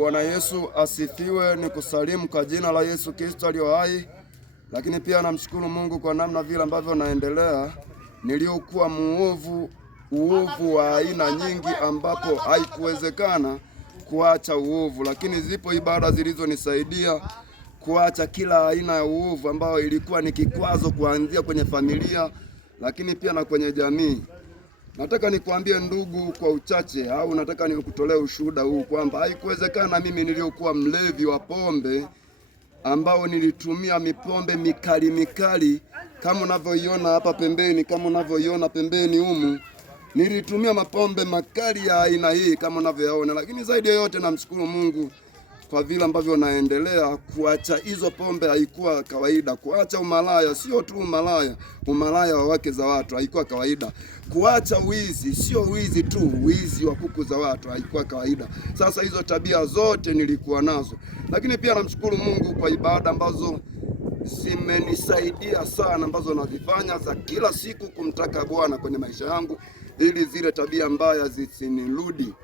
Bwana Yesu asifiwe. Ni kusalimu kwa jina la Yesu Kristo aliye hai. Lakini pia namshukuru Mungu kwa namna vile ambavyo naendelea. Niliokuwa uovu wa aina nyingi ambapo haikuwezekana kuacha uovu, lakini zipo ibada zilizonisaidia kuacha kila aina ya uovu ambao ilikuwa ni kikwazo, kuanzia kwenye familia lakini pia na kwenye jamii. Nataka nikuambie ndugu kwa uchache, au nataka nikutolee ushuhuda huu kwamba haikuwezekana mimi niliokuwa mlevi wa pombe, ambao nilitumia mipombe mikali kama unavyoiona hapa pembeni, kama unavyoiona pembeni humu, nilitumia mapombe makali ya aina hii kama unavyoona. Lakini zaidi ya yote namshukuru Mungu kwa vile ambavyo naendelea kuacha hizo pombe. Haikuwa kawaida kuacha umalaya, sio tu umalaya wa wake za watu haikuwa kawaida. Kuacha wizi, sio wizi tu, wizi wa kuku za watu haikuwa kawaida. Sasa hizo tabia zote nilikuwa nazo. Lakini pia namshukuru Mungu kwa ibada ambazo zimenisaidia sana, ambazo nazifanya za kila siku kumtaka Bwana kwenye maisha yangu, ili zile tabia mbaya zisinirudi.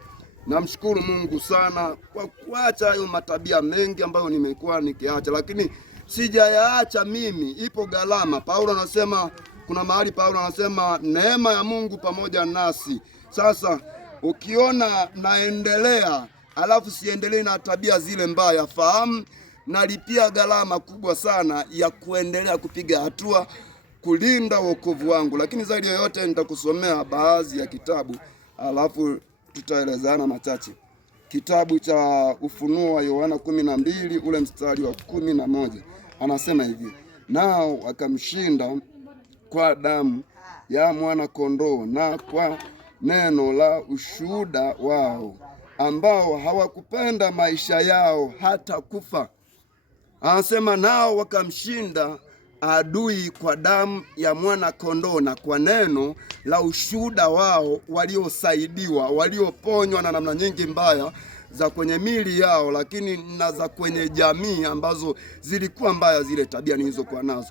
Namshukuru Mungu sana kwa kuacha hayo matabia mengi ambayo nimekuwa nikiacha, lakini sijayaacha mimi. Ipo gharama. Paulo anasema, kuna mahali Paulo anasema neema ya Mungu pamoja nasi. Sasa ukiona naendelea alafu siendelee na tabia zile mbaya, fahamu nalipia gharama kubwa sana ya kuendelea kupiga hatua kulinda wokovu wangu. Lakini zaidi ya yote nitakusomea baadhi ya kitabu alafu tutaelezana machache. Kitabu cha Ufunuo wa Yohana 12 ule mstari wa 11. Anasema hivi: nao wakamshinda kwa damu ya mwana kondoo na kwa neno la ushuhuda wao, ambao hawakupenda maisha yao hata kufa. Anasema nao wakamshinda adui kwa damu ya mwana kondoo na kwa neno la ushuhuda wao, waliosaidiwa, walioponywa na namna nyingi mbaya za kwenye mili yao, lakini na za kwenye jamii ambazo zilikuwa mbaya, zile tabia nilizokuwa nazo.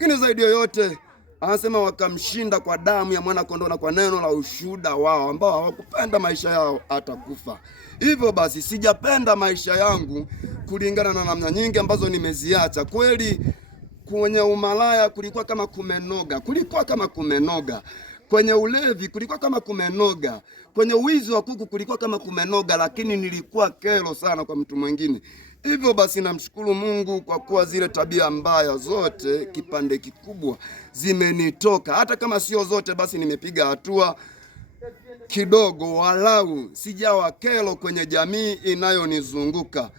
Lakini zaidi ya yote anasema wakamshinda kwa damu ya mwana kondoo na kwa neno la ushuhuda wao, ambao hawakupenda maisha yao hata kufa. Hivyo basi sijapenda maisha yangu kulingana na namna nyingi ambazo nimeziacha. Kweli kwenye umalaya kulikuwa kama kumenoga, kwenye ulevi kulikuwa kama kumenoga, kwenye wizi wa kuku kulikuwa kama kumenoga, lakini nilikuwa kero sana kwa mtu mwingine. Hivyo basi namshukuru Mungu kwa kuwa zile tabia mbaya zote kipande kikubwa zimenitoka. Hata kama sio zote, basi nimepiga hatua kidogo, walau sijawa kero kwenye jamii inayonizunguka.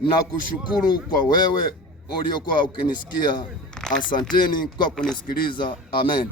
Na kushukuru kwa wewe uliokuwa ukinisikia. Asanteni kwa kunisikiliza. Amen.